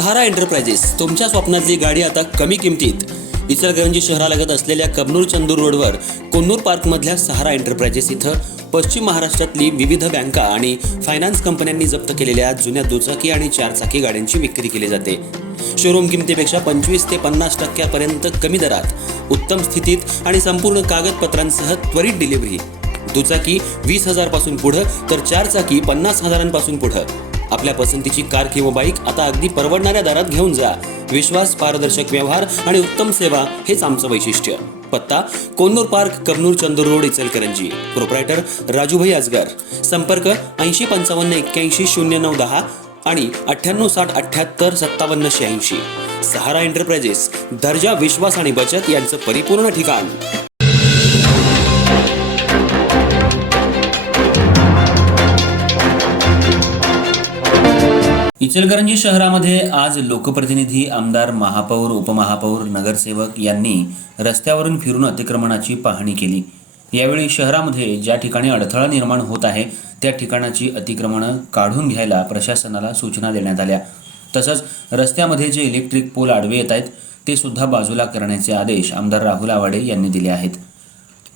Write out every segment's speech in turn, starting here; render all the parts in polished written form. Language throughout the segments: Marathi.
सहारा एंटरप्राइजेस तुमच्या स्वप्नातली गाडी आता कमी किमतीत. इचलकरंजी शहरालगत असलेल्या कबनूर चंदूर रोडवर कोन्नूर पार्कमधल्या सहारा एंटरप्राइजेस इथं पश्चिम महाराष्ट्रातली विविध बँका आणि फायनान्स कंपन्यांनी जप्त केलेल्या जुन्या दुचाकी आणि चारचाकी गाड्यांची विक्री केली जाते. शोरूम किमतीपेक्षा 25 ते 50% कमी दरात, उत्तम स्थितीत आणि संपूर्ण कागदपत्रांसह त्वरित डिलिव्हरी. दुचाकी 20,000 पासून पुढे तर चारचाकी 50,000 पुढे. आपल्या पसंतीची कार किंवा बाईक आता अगदी परवडणाऱ्या दरात घेऊन जा. विश्वास, पारदर्शक व्यवहार आणि उत्तम सेवा हेच आमचं वैशिष्ट्य. पत्ता Konnur park, Kabnur Chandur road, Ichalkaranji. Proprietor Rajubhai Ajgar. संपर्क 8055810910 आणि 9860785786. सहारा एंटरप्राइजेस, दर्जा, विश्वास आणि बचत यांचं परिपूर्ण ठिकाण. इचलकरंजी शहरामध्ये आज लोकप्रतिनिधी, आमदार, महापौर, उपमहापौर, नगरसेवक यांनी रस्त्यावरून फिरून अतिक्रमणाची पाहणी केली. यावेळी शहरामध्ये ज्या ठिकाणी अडथळा निर्माण होत आहे त्या ठिकाणाची अतिक्रमणं काढून घ्यायला प्रशासनाला सूचना देण्यात आल्या. तसंच रस्त्यामध्ये जे इलेक्ट्रिक पोल आडवे येत आहेत ते सुद्धा बाजूला करण्याचे आदेश आमदार राहुल आवाडे यांनी दिले आहेत.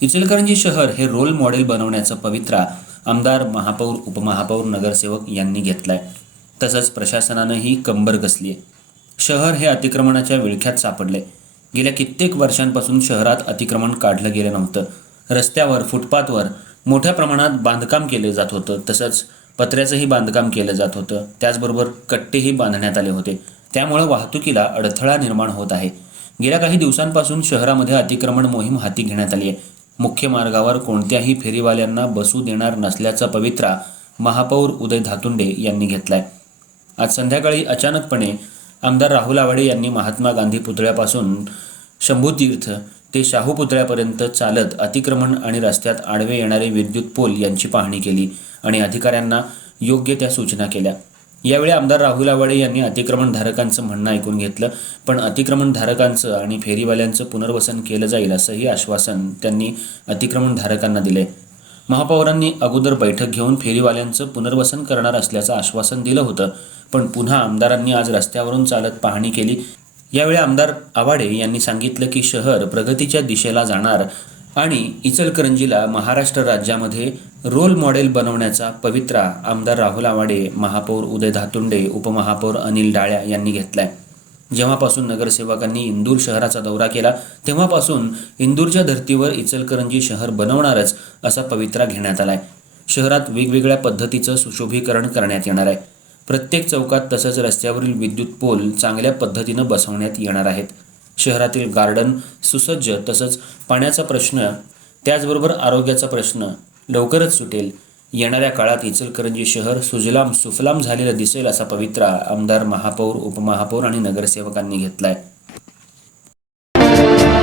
इचलकरंजी शहर हे रोल मॉडेल बनवण्याचा पवित्रा आमदार, महापौर, उपमहापौर, नगरसेवक यांनी घेतलाय. तसंच प्रशासनानंही कंबर कसली आहे. शहर हे अतिक्रमणाच्या विळख्यात सापडले. गेल्या कित्येक वर्षांपासून शहरात अतिक्रमण काढलं गेलं नव्हतं. रस्त्यावर, फुटपाथवर मोठ्या प्रमाणात बांधकाम केलं जात होतं. तसंच पत्र्याचंही बांधकाम केलं जात होतं. त्याचबरोबर कट्टेही बांधण्यात आले होते. त्यामुळे वाहतुकीला अडथळा निर्माण होत आहे. गेल्या काही दिवसांपासून शहरामध्ये अतिक्रमण मोहीम हाती घेण्यात आली आहे. मुख्य मार्गावर कोणत्याही फेरीवाल्यांना बसू देणार नसल्याचा पवित्रा महापौर उदय धातुंडे यांनी घेतलाय. आज संध्याकाळी अचानकपणे आमदार राहुल आवाडे यांनी महात्मा गांधी पुतळ्यापासून शंभूतीर्थ ते शाहू पुतळ्यापर्यंत चालत अतिक्रमण आणि रस्त्यात आडवे येणारे विद्युत पोल यांची पाहणी केली आणि अधिकाऱ्यांना योग्य त्या सूचना केल्या. यावेळी आमदार राहुल आवाडे यांनी अतिक्रमणधारकांचं म्हणणं ऐकून घेतलं, पण अतिक्रमणधारकांचं आणि फेरीवाल्यांचं पुनर्वसन केलं जाईल असंही आश्वासन त्यांनी अतिक्रमणधारकांना दिले. महापौरांनी अगोदर बैठक घेऊन फेरीवाल्यांचं पुनर्वसन करणार असल्याचं आश्वासन दिलं होतं, पण पुन्हा आमदारांनी आज रस्त्यावरून चालत पाहणी केली. यावेळी आमदार आवाडे यांनी सांगितलं की शहर प्रगतीच्या दिशेला जाणार आणि इचलकरंजीला महाराष्ट्र राज्यामध्ये रोल मॉडेल बनवण्याचा पवित्रा आमदार राहुल आवाडे, महापौर उदय धातुंडे, उपमहापौर अनिल डाळ्या यांनी घेतलाय. जेव्हापासून नगरसेवकांनी इंदूर शहराचा दौरा केला तेव्हापासून इंदूरच्या धर्तीवर इचलकरंजी शहर बनवणारच असा पवित्रा घेण्यात आलाय. शहरात वेगवेगळ्या पद्धतीचं सुशोभीकरण करण्यात येणार आहे. प्रत्येक चौकात तसंच रस्त्यावरील विद्युत पोल चांगल्या पद्धतीनं बसवण्यात येणार आहेत. शहरातील गार्डन सुसज्ज, तसंच पाण्याचा प्रश्न, त्याचबरोबर आरोग्याचा प्रश्न लवकरच सुटेल. येणाऱ्या काळात इचलकरंजी शहर सुजलाम सुफलाम झालेलं दिसेल असा पवित्रा आमदार, महापौर, उपमहापौर आणि नगरसेवकांनी घेतलाय.